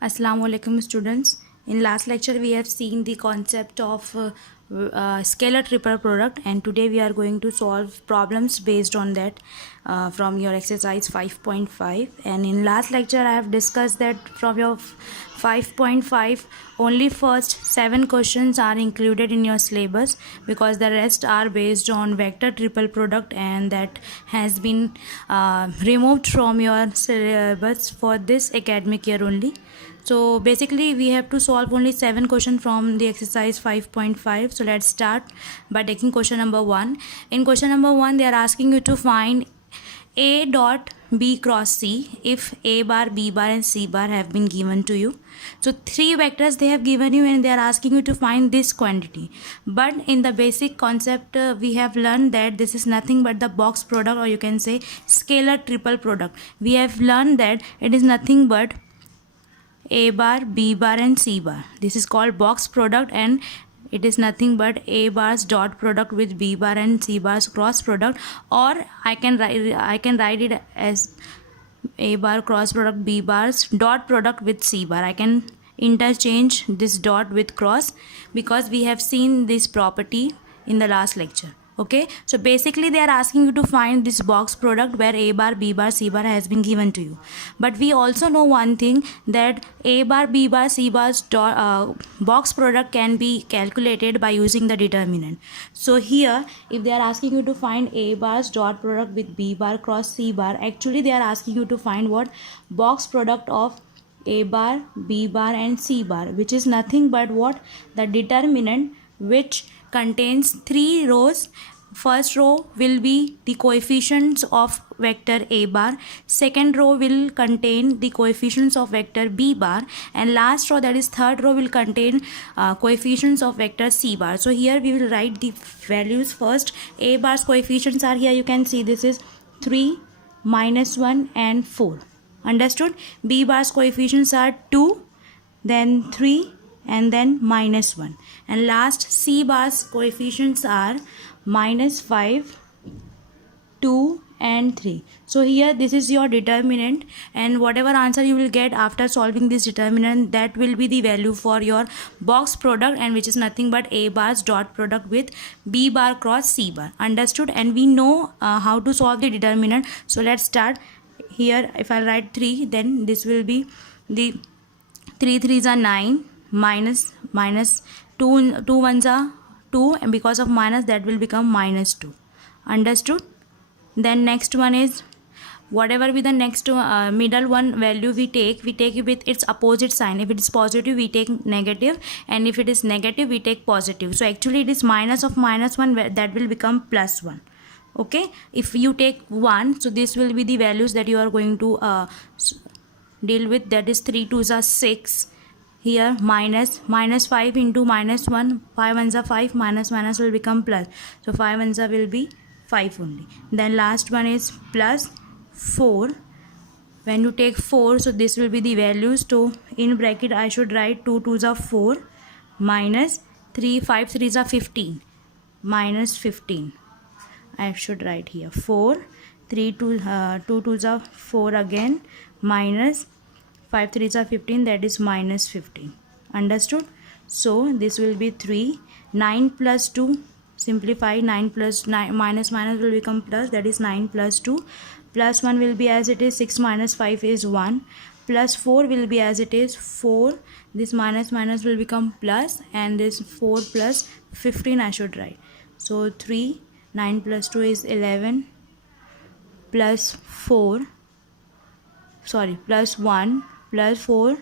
Assalamu alaikum students. In last lecture we have seen the concept of scalar triple product, and today we are going to solve problems based on that from your exercise 5.5. And in last lecture I have discussed that from your 5.5 only first 7 questions are included in your syllabus, because the rest are based on vector triple product, and that has been removed from your syllabus for this academic year only. So basically we have to solve only 7 questions from the exercise 5.5. So let's start by taking question number 1. In question number 1 they are asking you to find A dot B cross C if A bar, B bar and C bar have been given to you. So 3 vectors they have given you, and they are asking you to find this quantity. But in the basic concept we have learned that this is nothing but the box product, or you can say scalar triple product. We have learned that it is nothing but A bar, B bar and C bar. This is called box product, and it is nothing but A bar's dot product with B bar and C bar's cross product, or I can write it as A bar cross product B bar's dot product with C bar. I can interchange this dot with cross because we have seen this property in the last lecture. Okay, so basically they are asking you to find this box product where A bar, B bar, C bar has been given to you. But we also know one thing, that A bar, B bar, C bar's box product can be calculated by using the determinant. So here if they are asking you to find A bar's dot product with B bar cross C bar, actually they are asking you to find what? Box product of A bar, B bar and C bar, which is nothing but what? The determinant which contains 3 rows. First row will be the coefficients of vector A bar, second row will contain the coefficients of vector B bar, and last row, that is third row, will contain coefficients of vector C bar. So here we will write the values first. A bar's coefficients are here, you can see this is 3, -1 and 4. Understood? B bar's coefficients are 2, then 3 and then -1, and last C bar's coefficients are -5, 2 and 3. So here this is your determinant, and whatever answer you will get after solving this determinant, that will be the value for your box product, and which is nothing but A bar's dot product with B bar cross C bar. Understood? And we know how to solve the determinant. So let's start. Here if I write 3, then this will be the 3 3s are 9, minus 2 2 ones are 2, and because of minus that will become -2. Understood? Then next one is whatever be the next middle one value we take it with its opposite sign. If it is positive we take negative, and if it is negative we take positive. So actually it is minus of -1, that will become +1. Okay, if you take 1, so this will be the values that you are going to deal with, that is 3 2s are 6. Here -5 into -1, 5 ones are 5, minus will become plus, so 5 ones are will be 5 only. Then last one is +4. when you take 4, so this will be the values. So in bracket I should write 2 2s are 4, minus 3 5 3s are 15, -15. I should write here 4, 3 2 2s are 4 again, minus 5 3s are 15, that is -15. Understood? So this will be 3, 9 plus 2, simplify, 9 plus 9, minus will become plus, that is 9 plus 2, plus 1 will be as it is, 6 minus 5 is 1, plus 4 will be as it is, 4, this minus will become plus, and this 4 plus 15 I should write. So 3, 9 plus 2 is 11, plus 4, sorry, plus 1, plus 4,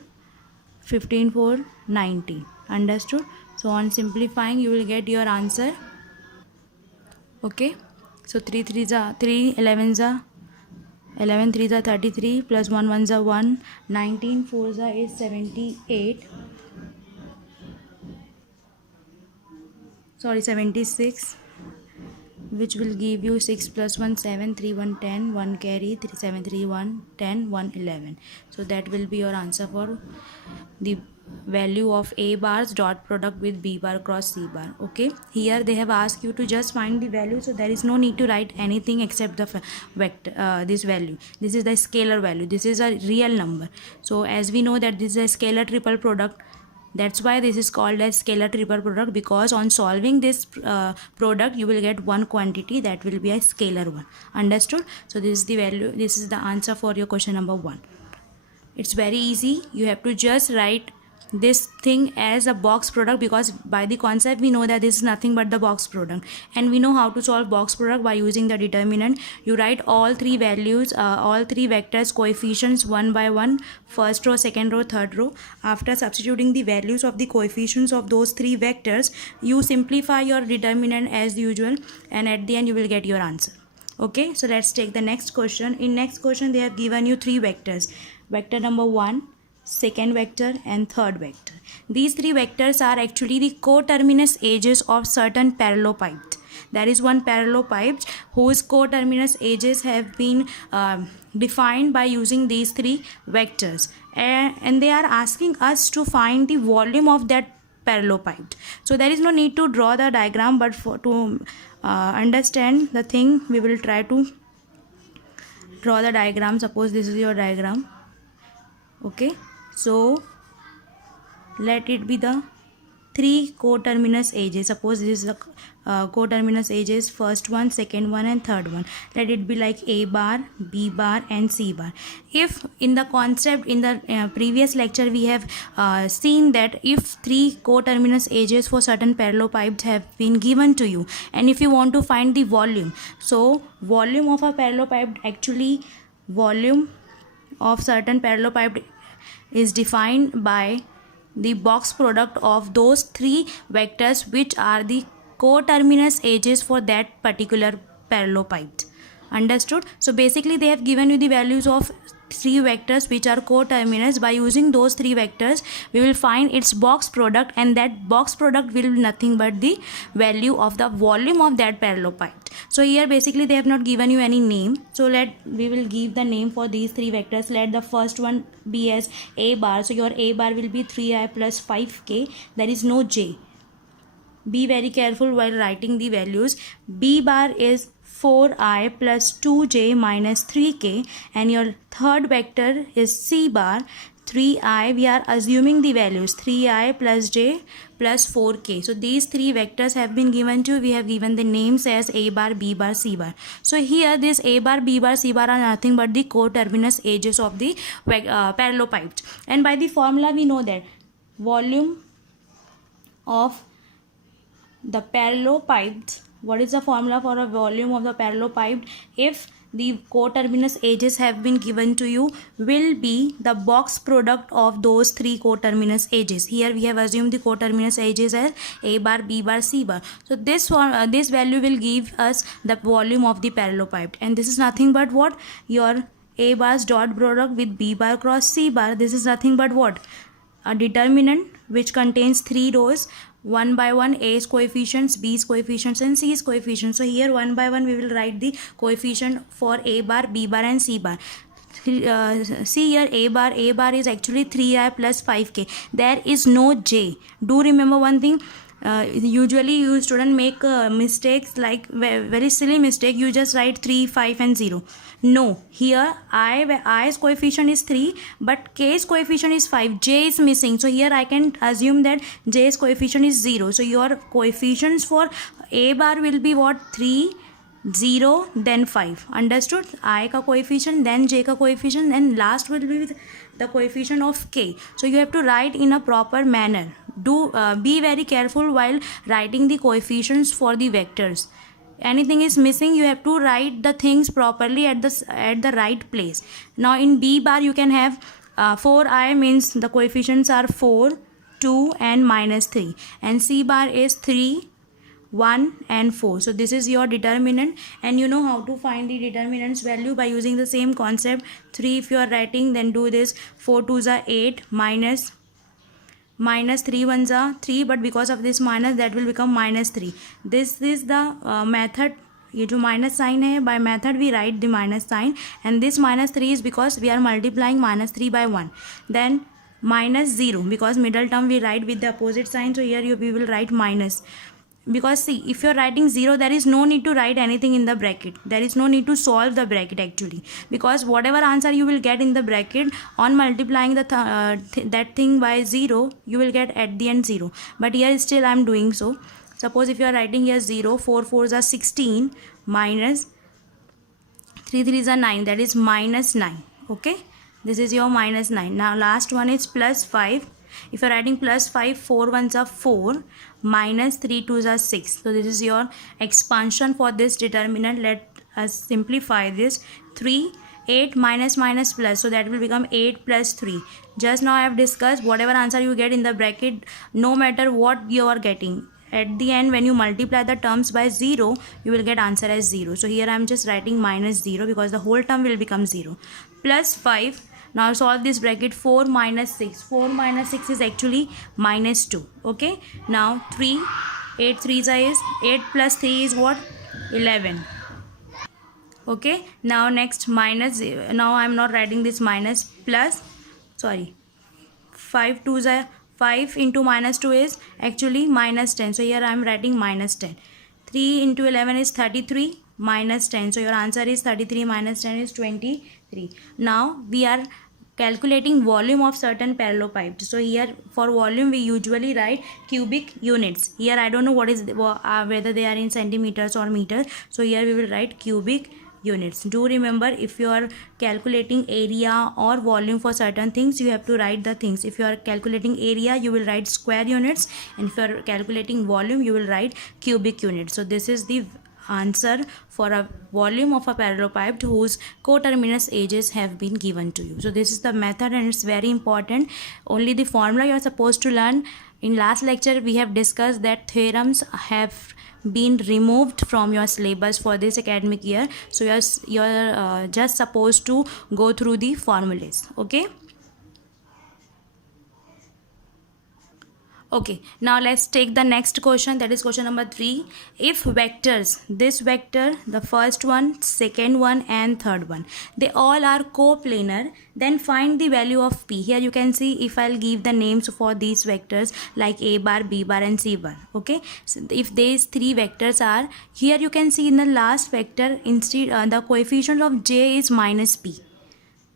15 4, 19. Understood? So on simplifying you will get your answer. Okay, so 3 3s are 3, 11s are 11, 3s are 33, plus 1 1s are 1, 19 4s are is 78, sorry 76, which will give you 6 plus 1 7, 3 1 10, 1 carry 3 7 3 1 10, 1 11. So that will be your answer for the value of A bar's dot product with B bar cross C bar. Okay, here they have asked you to just find the value, so there is no need to write anything except the vector, this value. This is the scalar value, this is a real number. So as we know that this is a scalar triple product, that's why this is called as scalar triple product, because on solving this product you will get one quantity that will be a scalar one. Understood? So this is the value, this is the answer for your question number 1. It's very easy. You have to just write this thing as a box product, because by the concept we know that this is nothing but the box product, and we know how to solve box product by using the determinant. You write all three values, all three vectors coefficients one by one, first row, second row, third row. After substituting the values of the coefficients of those three vectors, you simplify your determinant as usual, and at the end you will get your answer. Okay, so let's take the next question. In next question they have given you three vectors: vector number 1, second vector, and third vector. These three vectors are actually the coterminous edges of certain parallelepiped. There is one parallelepiped whose coterminous edges have been defined by using these three vectors, and they are asking us to find the volume of that parallelepiped. So there is no need to draw the diagram, but to understand the thing we will try to draw the diagram. Suppose this is your diagram. Okay, so let it be the three coterminous edges. Suppose this is the coterminous edges, first one, second one, and third one. Let it be like A bar, B bar, and C bar. If in the concept in the previous lecture we have seen that if three coterminous edges for certain parallelepiped have been given to you, and if you want to find the volume, so volume of a parallelepiped, actually volume of certain parallelepiped is defined by the box product of those three vectors which are the coterminous edges for that particular parallelepiped. Understood? So basically they have given you the values of three vectors which are coterminous. By using those three vectors we will find its box product, and that box product will be nothing but the value of the volume of that parallelepiped. So here basically they have not given you any name, so we will give the name for these three vectors. Let the first one be as A bar. So your A bar will be 3i plus 5k. There is no j. Be very careful while writing the values. B bar is 4i plus 2j minus 3k, and your third vector is C bar, 3i. We are assuming the values 3i plus j plus 4k. So these three vectors have been given to, we have given the names as A bar, B bar, C bar. So here this A bar, B bar, C bar are nothing but the coterminous edges of the parallelepiped. And by the formula we know that volume of the parallelepiped, what is the formula for a volume of the parallelepiped? If the coterminous edges have been given to you, will be the box product of those three coterminous edges. Here we have assumed the coterminous edges as A bar, B bar, C bar. So this value will give us the volume of the parallelepiped, and this is nothing but what? Your A bar's dot product with B bar cross C bar. This is nothing but what? A determinant which contains three rows, one by one, A's coefficients, B's coefficients, and C's coefficients. So here one by one we will write the coefficient for A bar, B bar, and C bar. See here A bar is actually 3i plus 5k. There is no j. Do remember one thing. Usually you student make mistakes, like very silly mistake. You just write 3, 5 and 0. No, here i's coefficient is 3 but k's coefficient is 5. J is missing, so here I can assume that j's coefficient is 0. So your coefficients for A bar will be what? 3, 0, then 5. Understood? I ka coefficient, then j ka coefficient, and last will be with the coefficient of k. So you have to write in a proper manner. Do be very careful while writing the coefficients for the vectors. Anything is missing, you have to write the things properly at the right place. Now in B bar you can have 4i means the coefficients are 4, 2 and minus 3, and C bar is 3, 1 and 4. So this is your determinant, and you know how to find the determinant's value by using the same concept. 3 if you are writing, then do this. 4 2s are 8, minus 3 1s are 3, but because of this minus that will become minus 3. This is the method ये जो minus sign है, by method we write the minus sign, and this minus 3 is because we are multiplying minus 3 by 1. Then minus 0, because middle term we write with the opposite sign, so here we will write minus. Because see, if you're writing 0, there is no need to write anything in the bracket. There is no need to solve the bracket actually, because whatever answer you will get in the bracket, on multiplying the that thing by 0, you will get at the end 0. But here still I am doing so. Suppose if you are writing here 0, 4 4s are 16, minus 3 3s are 9, that is minus 9. Okay, this is your minus 9. Now last one is plus 5. If you are writing plus 5, 4 1s are 4, minus 3 2s are 6. So this is your expansion for this determinant. Let us simplify this. 3, 8 minus minus plus, so that will become 8 plus 3. Just now I have discussed, whatever answer you get in the bracket, no matter what you are getting, at the end when you multiply the terms by 0, you will get answer as 0. So here I am just writing minus 0, because the whole term will become 0. Plus 5. Now solve this bracket. 4 minus 6. 4 minus 6 is actually minus 2. Okay. Now 3. 8 3s is 8 plus 3 is what? 11. Okay. Now next minus. Now I am not writing this minus, plus. Sorry. 5 2s are 5 into minus 2 is actually minus 10. So here I am writing minus 10. 3 into 11 is 33, minus 10. So your answer is 33 minus 10 is 23. Now we are calculating volume of certain parallelepiped. So here for volume we usually write cubic units. Here I don't know what is whether they are in centimeters or meters. So here we will write cubic units. Do remember, if you are calculating area or volume for certain things, you have to write the things. If you are calculating area, you will write square units, and if you are calculating volume, you will write cubic units. So this is the answer for a volume of a parallelepiped whose coterminous edges have been given to you. So this is the method, and it's very important. Only the formula you are supposed to learn. In last lecture we have discussed that theorems have been removed from your syllabus for this academic year, so you're just supposed to go through the formulas. Okay, now let's take the next question, that is question number 3. If vectors, this vector, the first one, second one and third one, they all are coplanar, then find the value of p. Here you can see, if I'll give the names for these vectors like a bar, b bar and c bar. Okay, so if these three vectors are, here you can see in the last vector, instead the coefficient of j is minus p.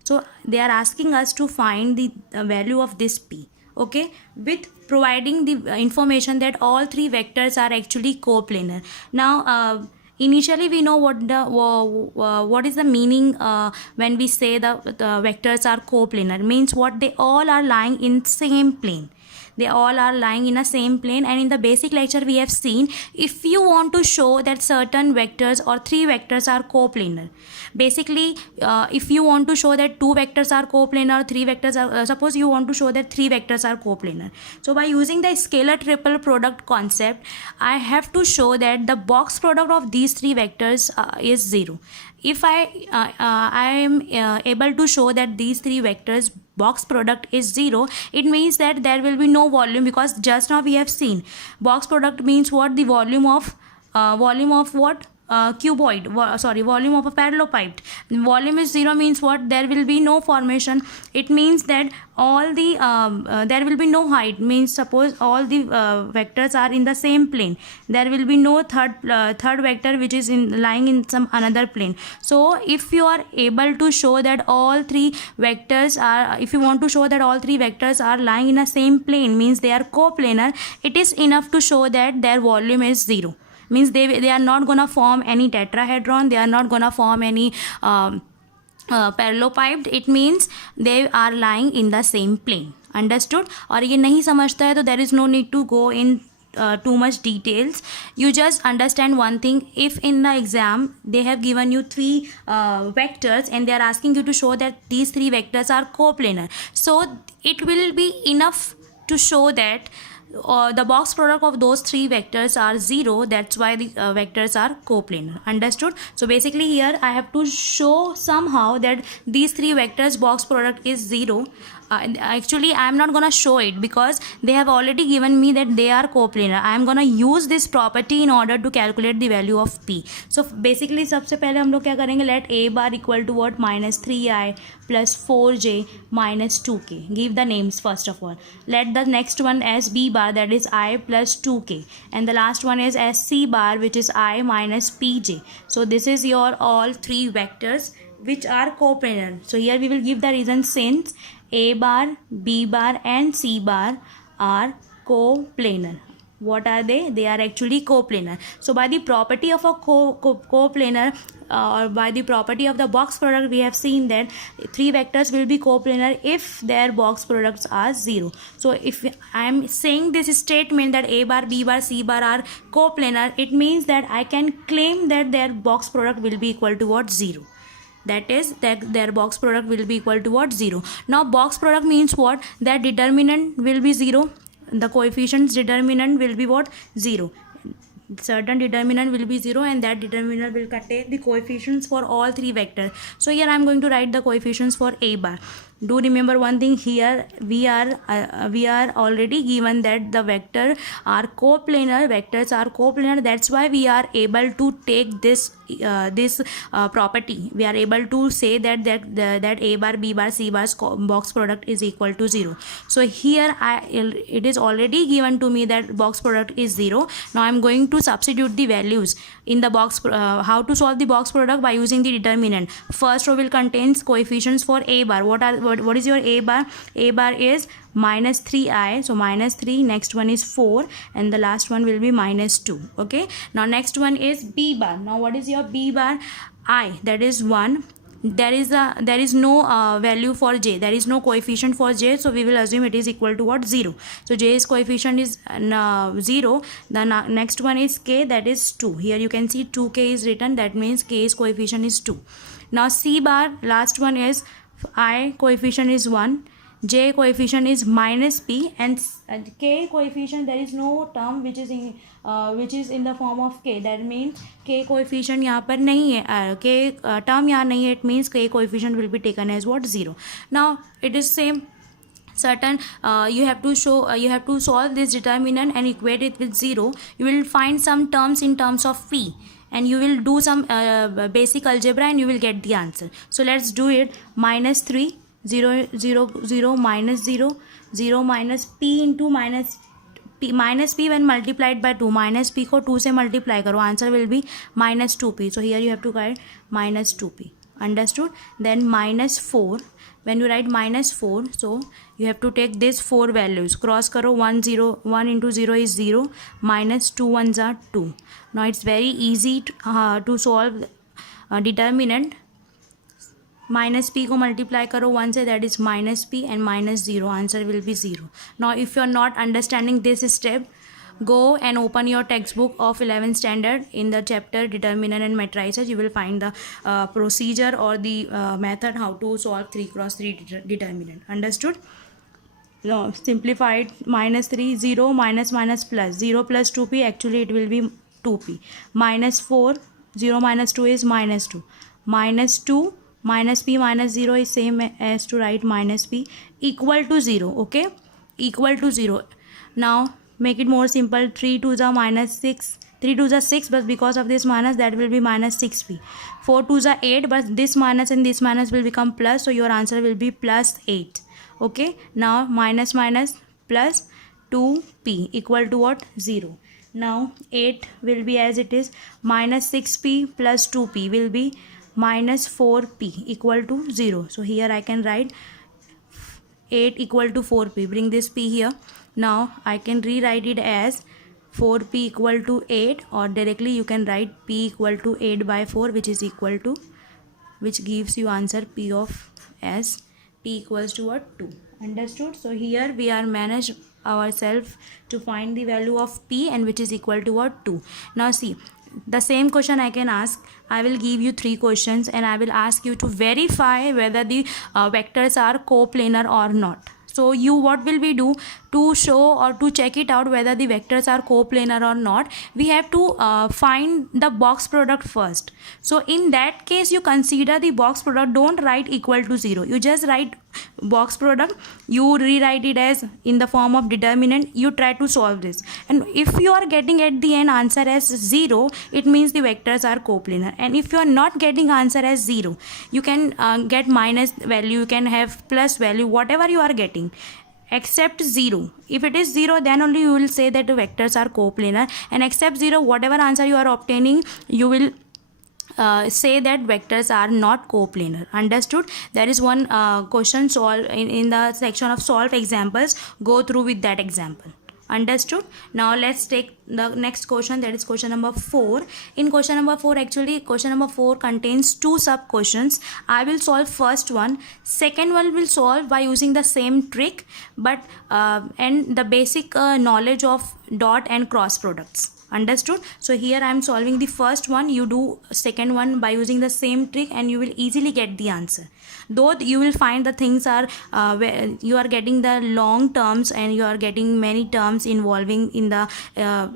So they are asking us to find the value of this p. Okay, with providing the information that all three vectors are actually coplanar. Now initially we know what is the meaning when we say the vectors are coplanar. Means what? They all are lying in same plane. They all are lying in a same plane, and in the basic lecture we have seen, if you want to show that certain vectors or three vectors are coplanar, basically if you want to show that two vectors are coplanar, three vectors are suppose you want to show that three vectors are coplanar, so by using the scalar triple product concept, I have to show that the box product of these three vectors is 0. If I am able to show that these three vectors box product is 0, it means that there will be no volume, because just now we have seen box product means what? The volume of what? Cuboid, volume of a parallelepiped. Volume is 0 means what? There will be no formation. It means that all the there will be no height. Means suppose all the vectors are in the same plane, there will be no third vector which is lying in some another plane. So if you are able to show that all three vectors are, if you want to show that all three vectors are lying in a same plane, means they are coplanar, it is enough to show that their volume is 0. Means they are not gonna form any tetrahedron, they are not gonna form any parallelepiped. It means they are lying in the same plane. Understood? और ये नहीं समझता है तो there is no need to go in too much details. You just understand one thing. If in the exam they have given you three vectors and they are asking you to show that these three vectors are coplanar, so it will be enough to show that the box product of those three vectors are 0. That's why the vectors are coplanar. Understood? So basically here I have to show somehow that these three vectors box product is 0. actually I am not gonna show it because they have already given me that they are coplanar. I am gonna use this property in order to calculate the value of p. So basically सबसे पहले हम लोग क्या करेंगे, let a bar equal to what, -3i plus 4j minus 2k. Give the names first of all. Let the next one as b bar, that is I plus 2k, and the last one is as c bar, which is I minus pj. So this is your all three vectors which are coplanar. So here we will give the reason, since a bar, b bar and c bar are coplanar. What are they? They are actually coplanar. So by the property of a coplanar, or by the property of the box product, we have seen that three vectors will be coplanar if their box products are 0. So if I am saying this statement that a bar, b bar, c bar are coplanar, it means that I can claim that their box product will be equal to what, 0. That is, that their box product will be equal to what, 0. Now box product means what? Their determinant will be 0. The coefficients determinant will be what, 0. Certain determinant will be 0, and that determinant will contain the coefficients for all three vectors. So here I am going to write the coefficients for a bar. Do remember one thing here, we are already given that the vectors are coplanar. That's why we are able to take this property. We are able to say that a bar, b bar, c bar's box product is equal to 0. So here it is already given to me that box product is 0. Now I am going to substitute the values in the box. How to solve the box product? By using the determinant. First row will contain coefficients for a bar. What is your a bar? A bar is -3i, so -3, next one is 4, and the last one will be -2. Okay, now next one is b bar. Now what is your b bar? I, that is 1. There is no value for j, there is no coefficient for j, so we will assume it is equal to what, 0. So j's coefficient is 0. The next one is k, that is 2. Here you can see 2k is written, that means k's coefficient is 2. Now c bar, last one is I coefficient is 1, j coefficient is -p, and k coefficient, there is no term which is in the form of k. That means k coefficient यहाँ पर नहीं है, k term यहाँ नहीं है. It means k coefficient will be taken as what, 0. Now it is same. Certain you have to solve this determinant and equate it with 0. You will find some terms in terms of p, and you will do some basic algebra and you will get the answer. So let's do it. -3, 0, 0, 0, -0, 0 minus p into minus p when multiplied by 2. Minus p को 2 से multiply करो, answer will be -2p. So here you have to write -2p. Understood? Then -4. When you write -4, so you have to take these 4 values, cross karo, 1 into 0 is 0, -2 ones are 2. Now it's very easy to solve determinant. -p को multiply karo 1 से, that is -p, and -0, answer will be 0. Now if you are not understanding this step, go and open your textbook of 11th standard. In the chapter determinant and matrices, you will find the procedure or the method how to solve 3x3 determinant. Understood? Now simplified, -3, 0, minus plus, 0 plus 2p, actually it will be 2p. -4, 0 minus 2 is -2. -2 minus p minus 0 is same as to write -p, equal to 0. Okay, equal to 0. Now make it more simple. 3 2s are -6. 3 2s are 6, but because of this minus, that will be -6p. 4 2s are 8, but this minus and this minus will become plus, so your answer will be +8. Okay, now minus plus 2p equal to what, 0. Now 8 will be as it is. -6p plus 2p will be -4p equal to 0. So here I can write 8 equal to 4p. Bring this p here. Now I can rewrite it as 4p equal to 8, or directly you can write p equal to 8 by 4, which gives you answer p of as p equals to what, 2. Understood? So here we are managed ourselves to find the value of p, and which is equal to what, 2. Now see, the same question I can ask. I will give you 3 questions and I will ask you to verify whether the vectors are coplanar or not. So you, what will we do to show or to check it out whether the vectors are coplanar or not? We have to find the box product first. So in that case, you consider the box product. Don't write equal to 0. You just write box product, you rewrite it as in the form of determinant. You try to solve this, and if you are getting at the end answer as 0, it means the vectors are coplanar. And if you are not getting answer as 0, you can get minus value, you can have plus value, whatever you are getting, except 0. If it is 0, then only you will say that the vectors are coplanar, and except 0, whatever answer you are obtaining, you will say that vectors are not coplanar. Understood? There is one question solve in the section of solve examples. Go through with that example. Understood? Now let's take the next question, that is question number 4. In question number 4, actually question number 4 contains 2 sub questions. I will solve first one, second one will solve by using the same trick, but and the basic knowledge of dot and cross products. Understood? So here I am solving the first one, you do second one by using the same trick, and you will easily get the answer. Though you will find the things are where you are getting the long terms, and you are getting many terms involving in the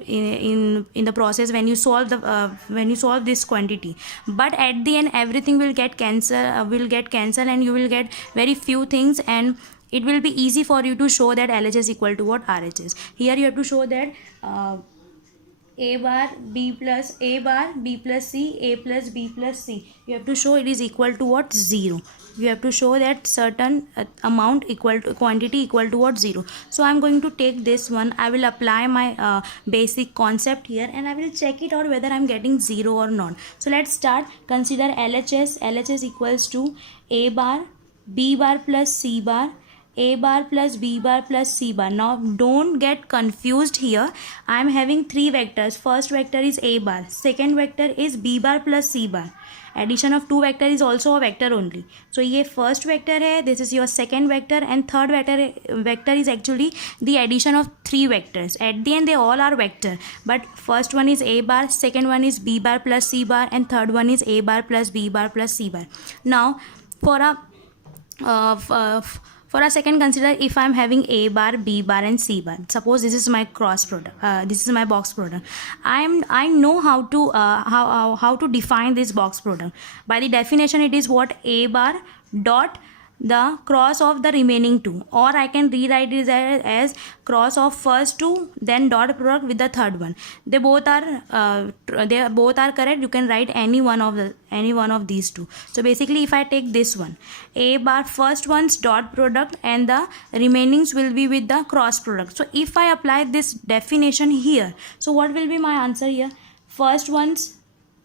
in the process when you solve this quantity, but at the end everything will get cancelled, and you will get very few things, and it will be easy for you to show that LHS equal to what RH is. Here you have to show that a bar b plus c, a plus b plus c, you have to show it is equal to what? 0. You have to show that certain amount equal to quantity equal to what? 0. So I am going to take this one, I will apply my basic concept here, and I will check it out whether I am getting 0 or not. So let's start. Consider LHS equals to a bar b bar plus c bar, a bar plus b bar plus c bar. Now don't get confused here. I am having 3 vectors. First vector is a bar, second vector is b bar plus c bar. Addition of 2 vector is also a vector only. So ये first vector है, this is your second vector, and third vector is actually the addition of 3 vectors. At the end they all are vector, but first one is a bar, second one is b bar plus c bar, and third one is a bar plus b bar plus c bar. Now for a second, consider if I am having a bar, b bar and c bar. Suppose this is my cross product, this is my box product. I know how to define this box product. By the definition, it is what? A bar dot the cross of the remaining 2, or I can rewrite it as cross of first 2, then dot product with the third one. They both are correct. You can write any one of these 2. So basically, if I take this one, a bar, first one's dot product, and the remainings will be with the cross product. So if I apply this definition here, so what will be my answer here? First one's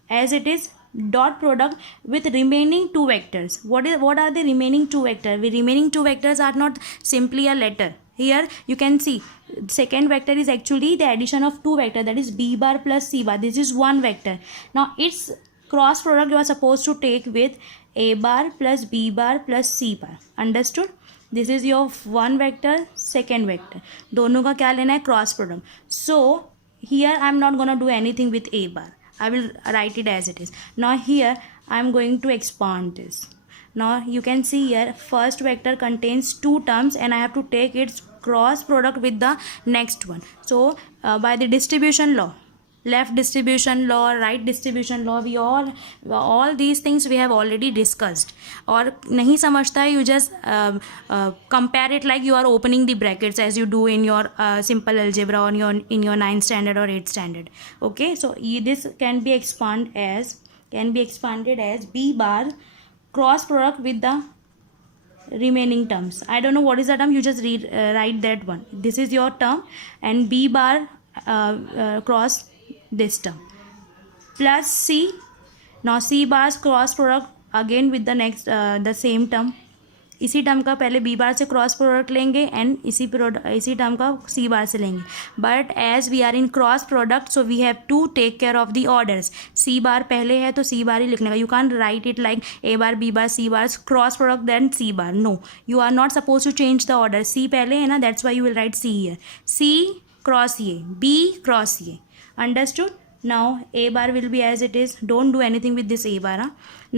as it is dot product with remaining 2 vectors. What are the remaining 2 vectors? The remaining 2 vectors are not simply a letter. Here you can see second vector is actually the addition of 2 vectors, that is b bar plus c bar. This is one vector. Now its cross product you are supposed to take with a bar plus b bar plus c bar. Understood? This is your one vector, second vector. दोनों का क्या लेना है? Cross product. So here I am not gonna do anything with a bar. I will write it as it is. Now here I am going to expand this. Now you can see here first vector contains 2 terms, and I have to take its cross product with the next one. So by the distribution law, left distribution law, right distribution law, we all these things we have already discussed. और नहीं समझता है, you just compare it like you are opening the brackets as you do in your simple algebra or in your 9th standard or 8th standard. Okay, so this can be expanded as b bar cross product with the remaining terms. I don't know what is the term, you just write that one. This is your term, and b bar cross this term plus c. Now c bars cross product again with the next the same term. इसी term का पहले B bar से cross product लेंगे, and इसी term का C bar से लेंगे. But as we are in cross product, so we have to take care of the orders. C bar पहले है तो सी बार ही लिखने का. You can write it like A bar B bar C bar cross product then C bar. No, you are not suppose to change the order. C पहले है ना, that's why you will write C here. C cross ये, B cross ये. Understood? Now a bar will be as it is. Don't do anything with this a bar.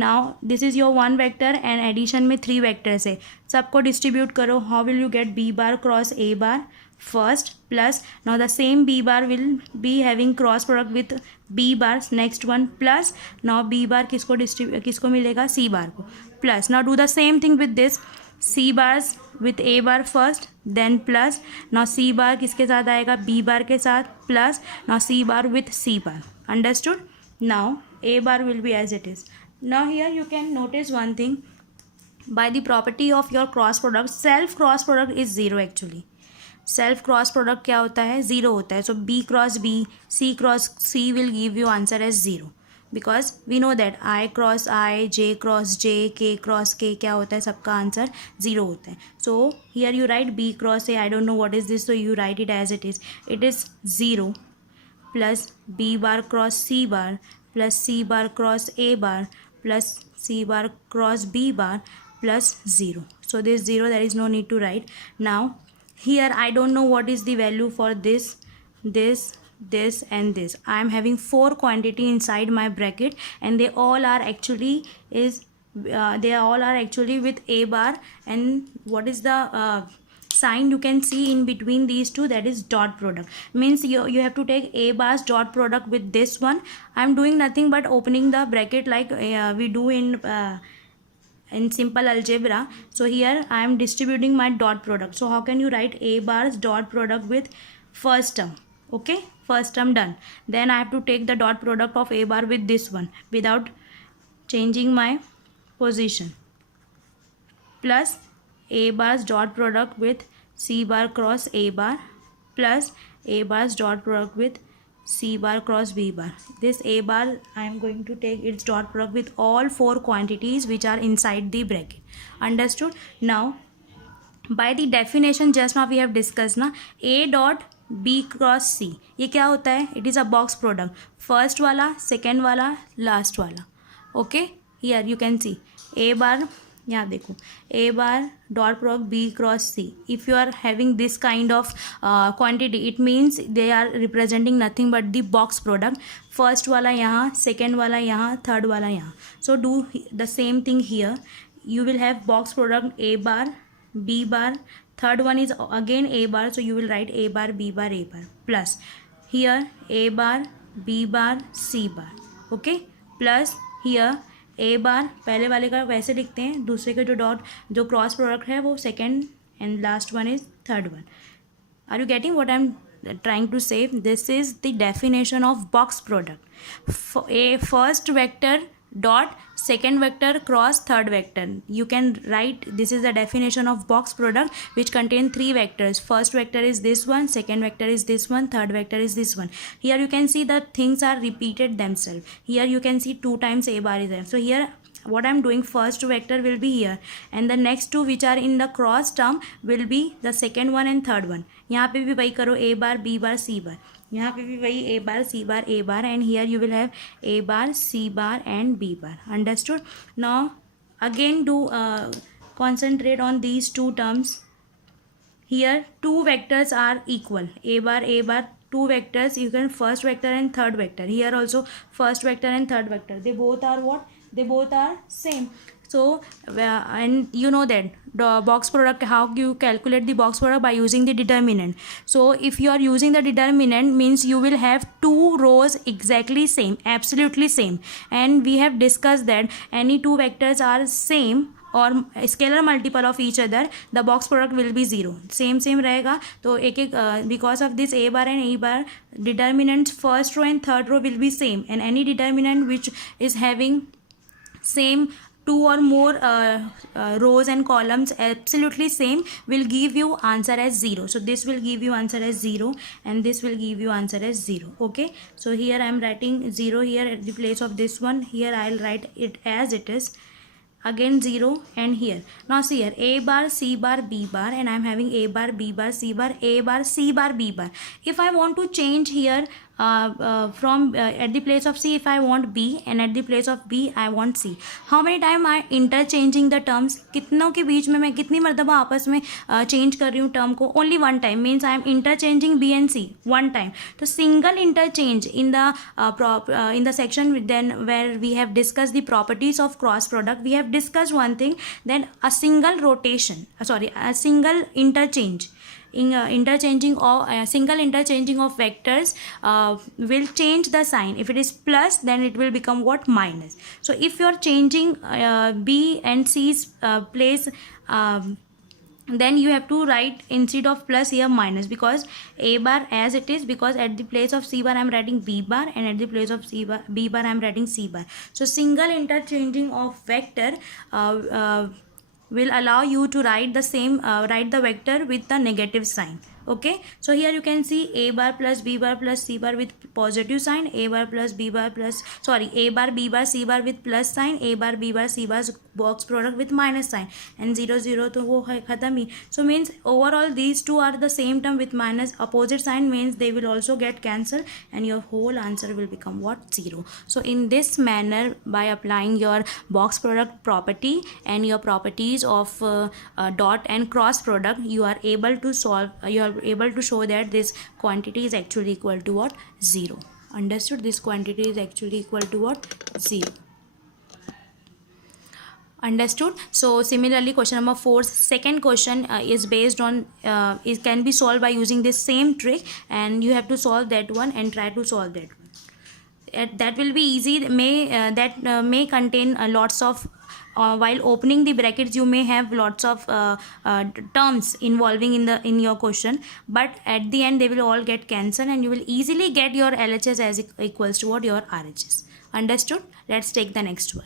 Now this is your one vector, and addition में 3 vectors है. सबको distribute करो. How will you get b bar cross a bar first plus now the same b bar will be having cross product with b bars next one plus now b bar किसको मिलेगा? c bar को plus. Now do the same thing with this. C bars with A bar first, then plus. Now C bar किसके साथ आएगा? B bar के साथ plus. Now C bar with C bar. Understood? Now A bar will be as it is. Now here you can notice one thing. By the property of your cross product, self cross product is zero actually. Self cross product क्या होता है? Zero होता है. So B cross B, C cross C will give you answer as zero, because we know that I cross I, J cross J, K cross के क्या होता है? सबका आंसर ज़ीरो होता है. So here you write B cross A, I don't know what is this, so you write it as it is zero plus B bar cross C bar plus C bar cross A bar plus C bar cross B bar plus 0. So this 0, there is no need to write. Now here I don't know what is the value for this and this. I am having 4 quantity inside my bracket and they all are actually with A bar, and what is the sign you can see in between these two? That is dot product. Means you have to take A bar's dot product with this one. I am doing nothing but opening the bracket like we do in simple algebra. So here I am distributing my dot product. So how can you write A bar's dot product with first term? Okay, first term done. Then I have to take the dot product of A bar with this one without changing my position, plus A bar's dot product with C bar cross A bar plus A bar's dot product with C bar cross B bar. This A bar I am going to take its dot product with all 4 quantities which are inside the bracket. Understood? Now by the definition just now we have discussed na, A dot B cross C, ये क्या होता है? It is a box product. First वाला, second वाला, last वाला. Okay, here you can see A bar, यहाँ देखो A bar dot product B cross C. If you are having this kind of quantity, it means they are representing nothing but the box product. First वाला यहाँ, second वाला यहाँ, third वाला यहाँ. So do the same thing here. You will have box product A bar, B bar. Third one is again A bar, so you will write A bar, B bar, A bar plus here A bar, B bar, C bar. Okay, plus here ए बार पहले वाले का वैसे लिखते हैं, दूसरे का जो dot जो क्रॉस प्रोडक्ट है वो second and last one is third one. Are you getting what I am trying to say? This is the definition of box product. A first vector dot second vector cross third vector. You can write this is the definition of box product which contain 3 vectors. First vector is this one, second vector is this one, third vector is this one. Here you can see that things are repeated themselves. Here you can see 2 times A bar is there. So here what I am doing, first vector will be here and the next 2 which are in the cross term will be the second one and third one. यहाँ पे भी वही करो, A bar, B bar, C bar. यहाँ पे भी वही A bar, C bar, A bar, and here you will have A bar, C bar and B bar. Understood? Now again do concentrate on these 2 terms. Here 2 vectors are equal, A bar, 2 vectors. You can first vector and third vector. Here also first vector and third vector. They both are what? They both are same. So and you know that the box product, how you calculate the box product? By using the determinant. So if you are using the determinant, means you will have 2 rows exactly same, absolutely same. And we have discussed that any 2 vectors are same or scalar multiple of each other, the box product will be 0. same रहेगा. तो एक because of this A bar and E bar determinants, first row and third row will be same, and any determinant which is having same 2 or more rows and columns absolutely same will give you answer as 0. So this will give you answer as 0 and this will give you answer as 0. Okay, so here I am writing 0 here at the place of this one. Here I will write it as it is, again 0, and here now see here A bar, C bar, B bar, and I am having A bar, B bar, C bar, A bar, C bar, B bar. If I want to change here from at the place of C, if I want B, and at the place of B I want C, how many time I interchanging the terms? कितनों के बीच में मैं कितनी मर्तबा आपस में change कर रही हूँ term को? Only one time. Means I am interchanging B and C one time. तो single interchange in the section then where we have discussed the properties of cross product, we have discussed one thing, then a single rotation, a single interchange in interchanging or single interchanging of vectors will change the sign. If it is plus, then it will become what? Minus. So if you are changing B and C's place then you have to write instead of plus here minus, because a bar as it is, because at the place of c bar I am writing b bar, and at the place of b bar I am writing c bar. So single interchanging of vector will allow you to write the same write the vector with the negative sign. Okay, so here you can see a bar plus b bar plus c bar with positive sign, a bar plus b bar plus a bar b bar c bar with plus sign, a bar b bar c bar box product with minus sign, and 0 0 तो वो है खत्म ही. So means overall these two are the same term with minus opposite sign, means they will also get cancelled and your whole answer will become what? 0. So in this manner, by applying your box product property and your properties of dot and cross product, you are able to solve you are able to show that this quantity is actually equal to what? 0. Understood? This quantity is actually equal to what? 0. Understood? So similarly, question number 4, second question is based on it can be solved by using this same trick, and you have to solve that one and try to solve that one. That will be easy. May contain lots of while opening the brackets you may have lots of terms involving in your question, but at the end they will all get cancelled and you will easily get your LHS as equals to what? Your RHS. Understood? Let's take the next one.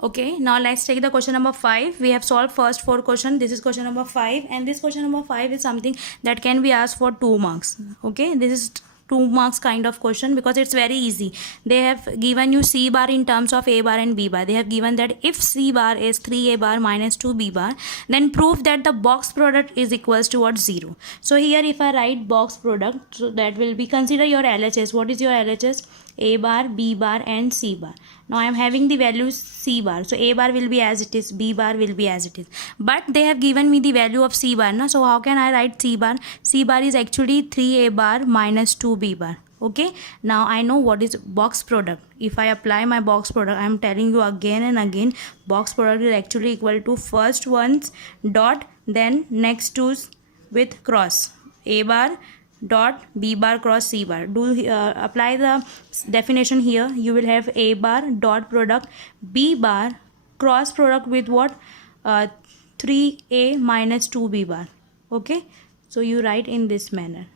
Okay, now let's take the question number 5. We have solved first 4 questions. This is question number 5, and this question number 5 is something that can be asked for 2 marks. Okay, this is 2 marks kind of question because it's very easy. They have given you c bar in terms of a bar and b bar. They have given that if c bar is 3a bar minus 2b bar, then prove that the box product is equals to what? 0. So here if I write box product, so that will be, consider your LHS. What is your LHS? A bar, b bar and c bar. Now I am having the values c bar, so a bar will be as it is, b bar will be as it is, but they have given me the value of c bar, so how can I write c bar? C bar is actually 3a bar minus 2b bar. Okay, now I know what is box product. If I apply my box product, I am telling you again and again, box product is actually equal to first one's dot, then next two's with cross, a bar dot b bar cross c bar. Apply the definition here. You will have a bar dot product b bar cross product with what? 3a minus 2b bar. Okay, so you write in this manner.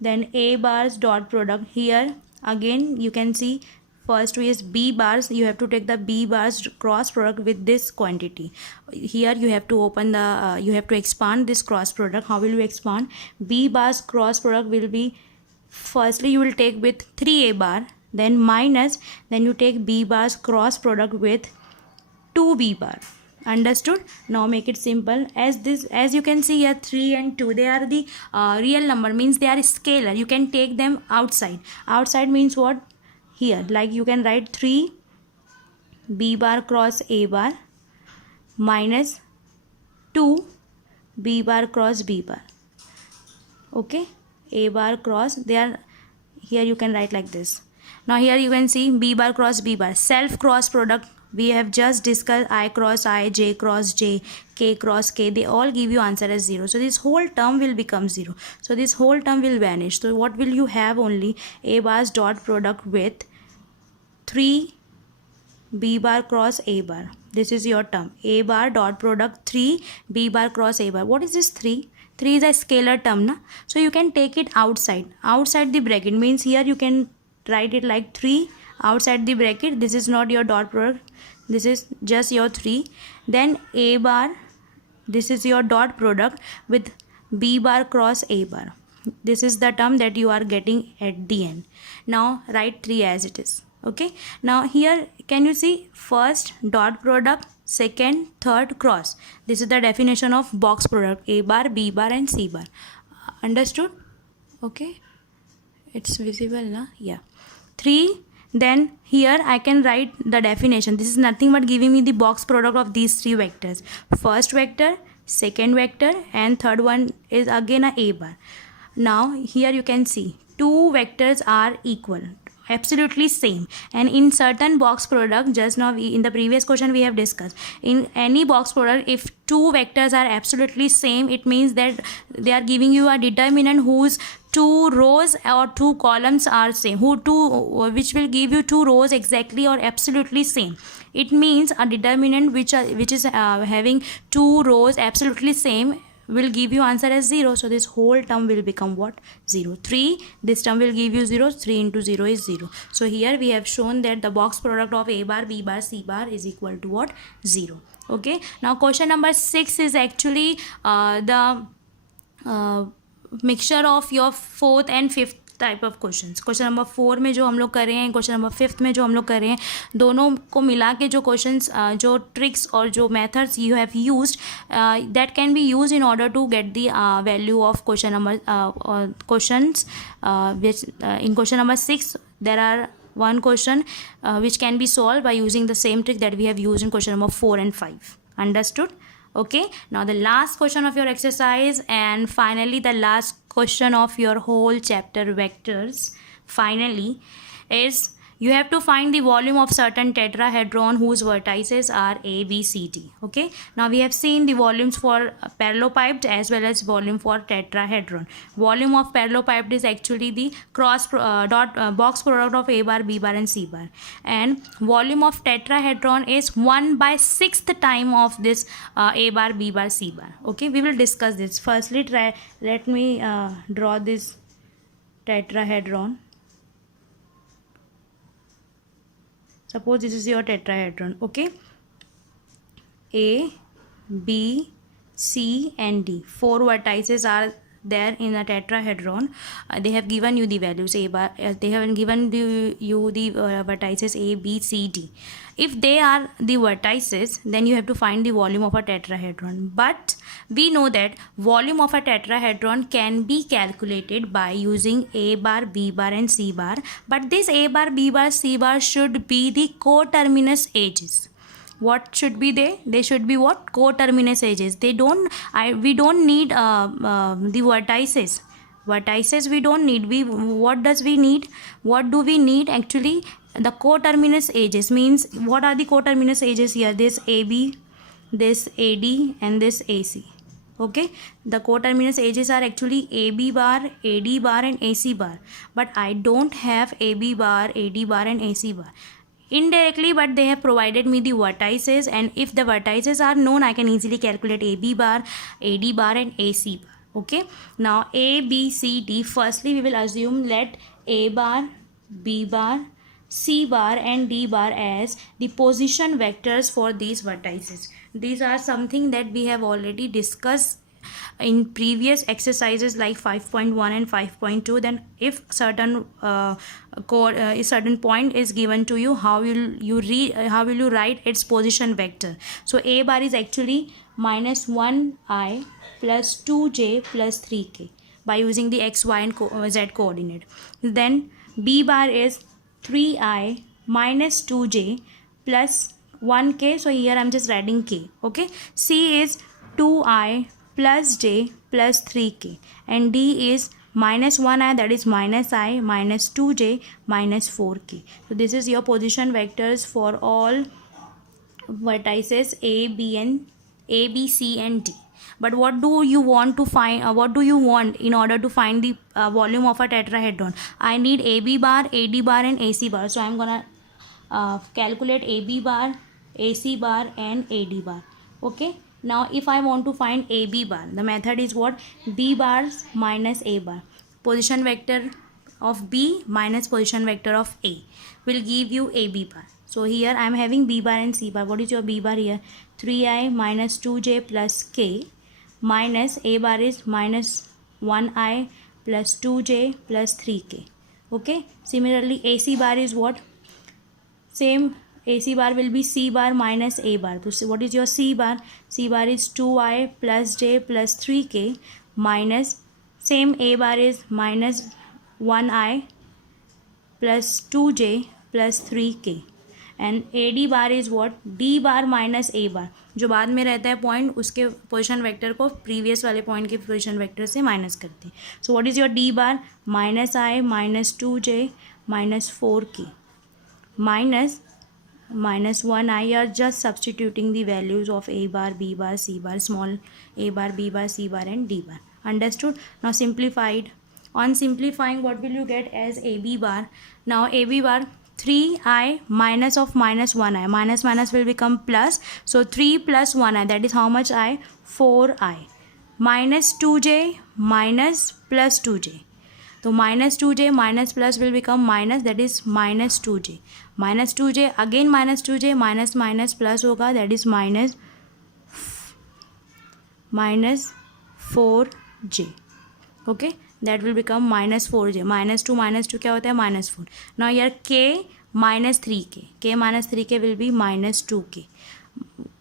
Then a bars dot product, here again you can see first is b bars. You have to take the b bars cross product with this quantity. Here you have to open the you have to expand this cross product. How will you expand? B bars cross product will be, firstly you will take with 3a bar, then minus, then you take b bars cross product with 2b bar. Understood? Now make it simple. As you can see here, 3 and 2, they are the real number, means they are scalar. You can take them outside. Outside means what? Here, like you can write 3 b bar cross a bar minus 2 b bar cross b bar. Okay, a bar cross, they are here, you can write like this. Now here you can see b bar cross b bar, self cross product. We have just discussed I cross I, j cross j, k cross k. They all give you answer as 0. So this whole term will become 0. So this whole term will vanish. So what will you have? Only a bars dot product with 3 b bar cross a bar. This is your term. A bar dot product 3 b bar cross a bar. What is this 3? 3 is a scalar term, na? So you can take it outside the bracket, means here you can write it like 3 outside the bracket. This is not your dot product, this is just your 3. Then a bar, this is your dot product with b bar cross a bar. This is the term that you are getting at the end. Now write 3 as it is. Okay, now here can you see first dot product, second, third cross. This is the definition of box product, a bar, b bar and c bar. Understood? Okay, it's visible, na? Yeah. 3. Then here I can write the definition. This is nothing but giving me the box product of these 3 vectors. First vector, second vector and third one is again a bar. Now here you can see 2 vectors are equal, absolutely same, and in certain box product, just now in the previous question we have discussed, in any box product if 2 vectors are absolutely same, it means that they are giving you a determinant whose 2 rows or 2 columns are same, which will give you 2 rows exactly or absolutely same. It means a determinant which is having two rows absolutely same will give you answer as 0. So this whole term will become what? 0. 3, this term will give you 0. 3 into 0 is 0. So here we have shown that the box product of a bar, b bar, c bar is equal to what? 0. Okay, now question number 6 is actually the mixture of your fourth and fifth type of questions. Question number 4 में जो हम लोग कर रहे हैं, question number 5 में जो हम लोग कर रहे हैं, दोनों को मिला के जो क्वेश्चंस, जो ट्रिक्स और जो methods you have used, that can be use in order to get the value of question number questions. In question number 6 there are one question which can be solved by using the same trick that we have used in question number 4 and 5. Understood? Okay, now the last question of your exercise and finally the last question of your whole chapter vectors finally is you have to find the volume of certain tetrahedron whose vertices are A, B, C, D. Okay, now we have seen the volumes for parallelopiped as well as volume for tetrahedron. Volume of parallelopiped is actually the cross box product of A bar, B bar and C bar, and volume of tetrahedron is 1/6th time of this A bar, B bar, C bar. Okay, we will discuss this. Firstly, let me draw this tetrahedron. Suppose this is your tetrahedron. Okay, A, B, C and D. 4 vertices are there in a tetrahedron. They have given you the values A bar. They have given you the vertices A, B, C, D. If they are the vertices, then you have to find the volume of a tetrahedron. But we know that volume of a tetrahedron can be calculated by using A bar, B bar and C bar. But this A bar, B bar, C bar should be the coterminous edges. What should be they? They should be what? Coterminous edges. We don't need the vertices. Vertices we don't need. What do we need actually? The coterminous edges means what are the coterminous edges here? This AB, this AD and this AC. Okay, the coterminous edges are actually AB bar, AD bar and AC bar, but I don't have AB bar, AD bar and AC bar. Indirectly, but they have provided me the vertices, and if the vertices are known, I can easily calculate AB bar, AD bar and AC bar. Okay, now A, B, C, D. Firstly, we will assume let A bar, B bar, C bar and D bar as the position vectors for these vertices. These are something that we have already discussed in previous exercises like 5.1 and 5.2. Then if certain certain point is given to you, how will you write its position vector? So A bar is actually -1i plus 2j plus 3k by using the x, y and z coordinate. Then B bar is 3i minus 2j plus 1k. So here I'm just writing k. Okay, C is 2i plus j plus 3k and D is -1i, that is -i minus 2j minus 4k. So this is your position vectors for all vertices A, B, C and D. But what do you want to find? What do you want in order to find the volume of a tetrahedron? I need AB bar, AD bar and AC bar. So I'm gonna calculate AB bar, AC bar and AD bar. Okay. Now if I want to find AB bar, the method is what? B bars minus A bar. Position vector of B minus position vector of A will give you AB bar. So here I am having B bar and C bar. What is your B bar here? 3i minus 2j plus k minus A bar is -1i plus 2j plus 3k. Okay. Similarly AC bar is what? Same. AC bar will be C bar minus A bar. So what is your C bar? C bar is 2i plus j plus 3k minus same A bar is -1i plus 2j plus 3k and AD bar is what? D bar minus A bar. जो बाद में रहता है point, उसके position vector को previous वाले point के position vector से माइनस करते हैं. So what is your D bar? -i minus 2j minus 4k minus -1i. You are just substituting the values of A bar, B bar, C bar, small A bar, B bar, C bar and D bar. Understood? Now simplified. On simplifying, what will you get as AB bar? Now AB bar, 3i minus of minus 1i, minus minus will become plus, so 3 plus 1i, that is how much I? 4i, minus 2j minus plus 2j, so minus 2j minus plus will become minus, that is minus 2j, minus 2j again minus 2j, minus minus plus होगा, that is minus 4j. Okay, that will become minus 4j. minus 2 क्या होता है? minus 4. Now here k minus 3k, k minus 3k will be minus 2k,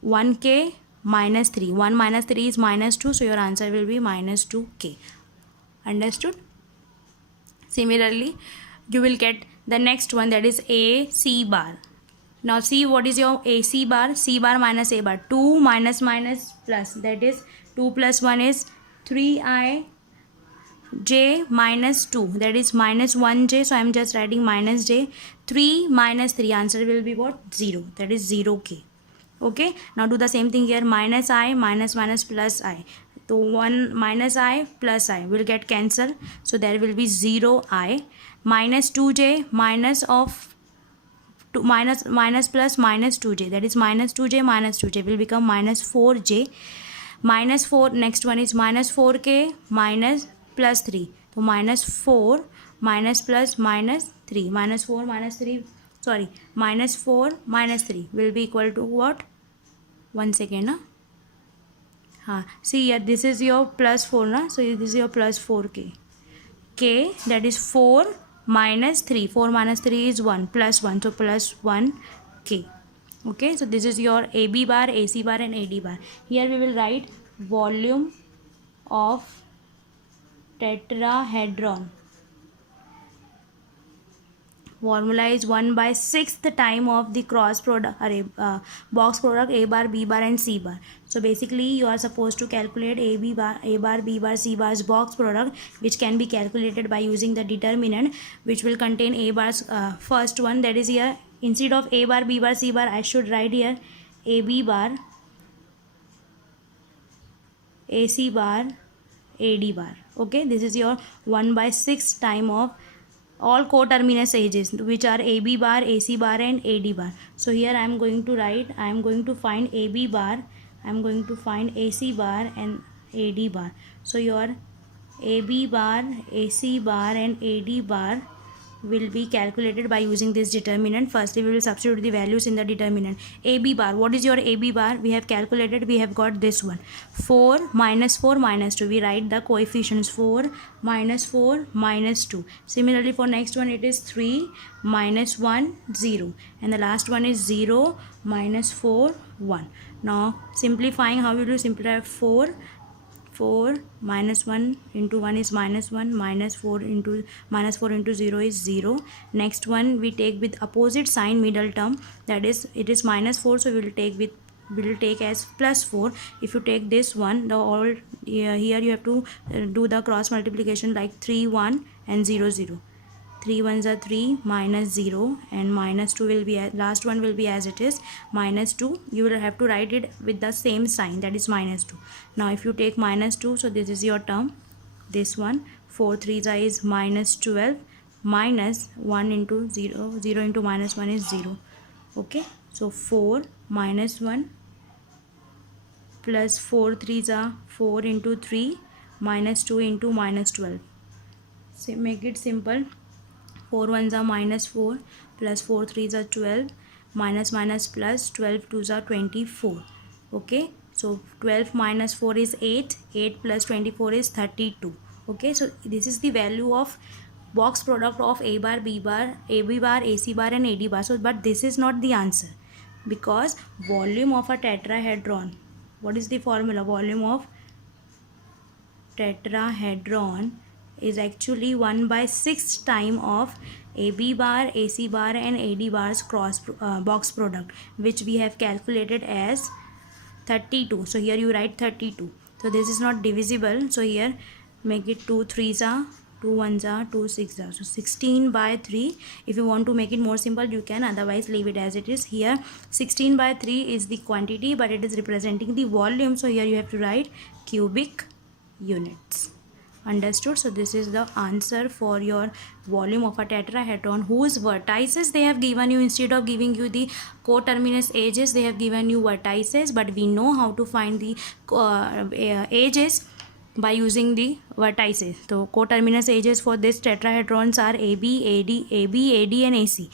1k minus 3, 1 minus 3 is minus 2, so your answer will be minus 2k. Understood? Similarly, you will get the next one, that is a c bar. Now see what is your a c bar. C bar minus a bar, 2 minus minus plus, that is 2 plus 1 is 3i j minus 2, that is minus 1j, so I am just writing minus j. 3 minus 3, answer will be what? 0, that is 0k. Okay, now do the same thing here, minus I minus minus plus I, so 1 minus I plus I will get cancelled, so there will be 0i, minus 2j minus of minus plus minus 2j, that is minus 2j minus 2j will become minus 4j, minus 4, next one is minus 4k minus plus 3, so minus 4 minus plus minus 3, minus 4 minus 3, sorry, minus 4 minus 3 will be equal to what? One second, see here, this is your plus 4, so this is your plus 4k, k, that is 4 minus 3, 4 minus 3 is 1, plus 1, so plus 1k. Okay, so this is your AB bar, AC bar and AD bar. Here we will write volume of tetrahedron. Formula is 1/6th time of the cross product, box product A bar, B bar and C bar. So basically you are supposed to calculate A bar, B bar, C bar's box product, which can be calculated by using the determinant, which will contain A bar's first one, that is here, instead of A bar, B bar, C bar, I should write here AB bar, AC bar, AD bar. Okay, this is your 1/6 time of all coterminous edges, which are AB bar, AC bar and AD bar. So here I am going to write, I am going to find AB bar, I am going to find AC bar and AD bar. So your AB bar, AC bar and AD bar will be calculated by using this determinant. Firstly, we will substitute the values in the determinant. AB bar, what is your AB bar? We have calculated, we have got this one, 4 minus 4 minus 2. We write the coefficients, 4 minus 4 minus 2. Similarly, for next one it is 3 minus 1 0, and the last one is 0 minus 4 1. Now simplifying, how will you simplify? 4 minus 1 into 1 is minus 1, minus 4 into 0 is 0. Next one we take with opposite sign middle term, that is it is minus 4, so we will take as plus 4. If you take this one, the all here you have to do the cross multiplication like 3 1 and 0 0. 3 1s are 3, minus 0 and minus 2 will be, last one will be as it is, minus 2. You will have to write it with the same sign, that is minus 2. Now if you take minus 2, so this is your term, this one, 4 3s is minus 12, minus 1 into 0, 0 into minus 1 is 0. Okay, so 4 minus 1 plus 4 3s are 4 into 3 minus 2 into minus 12. So make it simple, 4 1s are minus 4 plus 4 3s are 12, minus minus plus 12 2s are 24. Okay, so 12 minus 4 is 8, 8 plus 24 is 32. Okay, so this is the value of box product of A bar, B bar, AB bar, AC bar and AD bar. So but this is not the answer, because volume of a tetrahedron, what is the formula? Volume of tetrahedron is actually 1/6 time of AB bar, AC bar and AD bar's cross box product, which we have calculated as 32. So here you write 32. So this is not divisible, so here make it 2 3s are, 2 1s are, 2 6s are, so 16/3. If you want to make it more simple you can, otherwise leave it as it is. Here 16/3 is the quantity, but it is representing the volume, so here you have to write cubic units. Understood? So this is the answer for your volume of a tetrahedron whose vertices they have given you. Instead of giving you the coterminous edges, they have given you vertices, but we know how to find the edges by using the vertices. So coterminous edges for this tetrahedrons are AB, AD, and AC.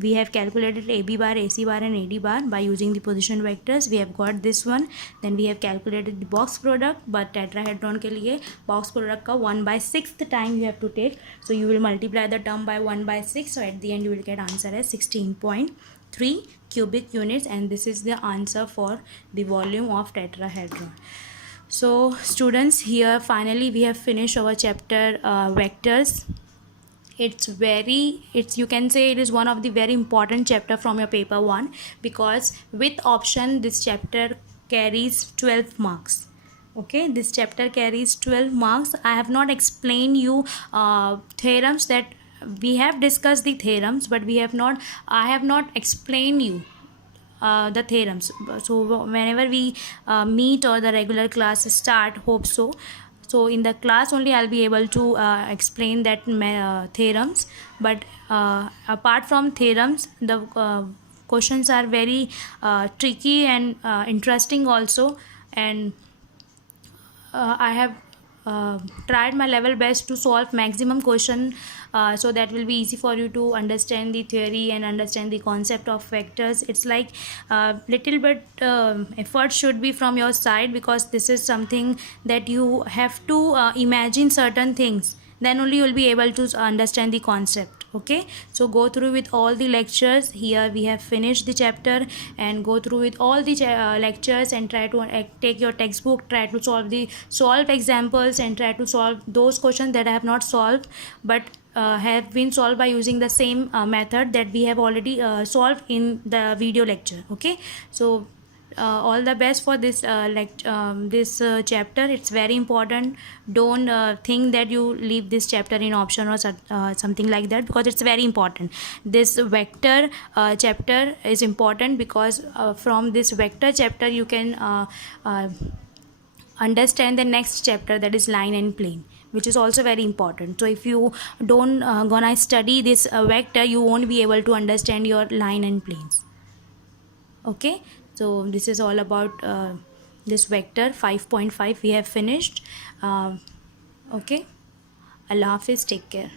We have calculated AB bar, AC bar and AD bar by using the position vectors. We have got this one. Then we have calculated the box product, but tetrahedron के लिए box product का 1/6 time you have to take. So you will multiply the term by 1/6. So at the end you will get answer as 16.3 cubic units, and this is the answer for the volume of tetrahedron. So students, here finally we have finished our chapter vectors. It's you can say it is one of the very important chapter from your paper 1, because with option this chapter carries 12 marks. Okay, this chapter carries 12 marks. I have not explained you theorems. That we have discussed the theorems, but I have not explained you the theorems. So whenever we meet or the regular class start, hope so in the class only I'll be able to explain that theorems. But apart from theorems, the questions are very tricky and interesting also, and I have tried my level best to solve maximum question, so that will be easy for you to understand the theory and understand the concept of vectors. It's like little bit effort should be from your side, because this is something that you have to imagine certain things, then only you will be able to understand the concept. Okay, so go through with all the lectures. Here we have finished the chapter, and go through with all the lectures and try to take your textbook, try to solve examples, and try to solve those questions that I have not solved, but have been solved by using the same method that we have already solved in the video lecture. Okay, so all the best for this chapter. It's very important. Don't think that you leave this chapter in option or something like that, because it's very important. This vector chapter is important, because from this vector chapter you can understand the next chapter, that is line and plane, which is also very important. So if you don't gonna study this vector, you won't be able to understand your line and planes. Okay, so this is all about this vector 5.5 we have finished. Okay, Allah Hafiz, take care.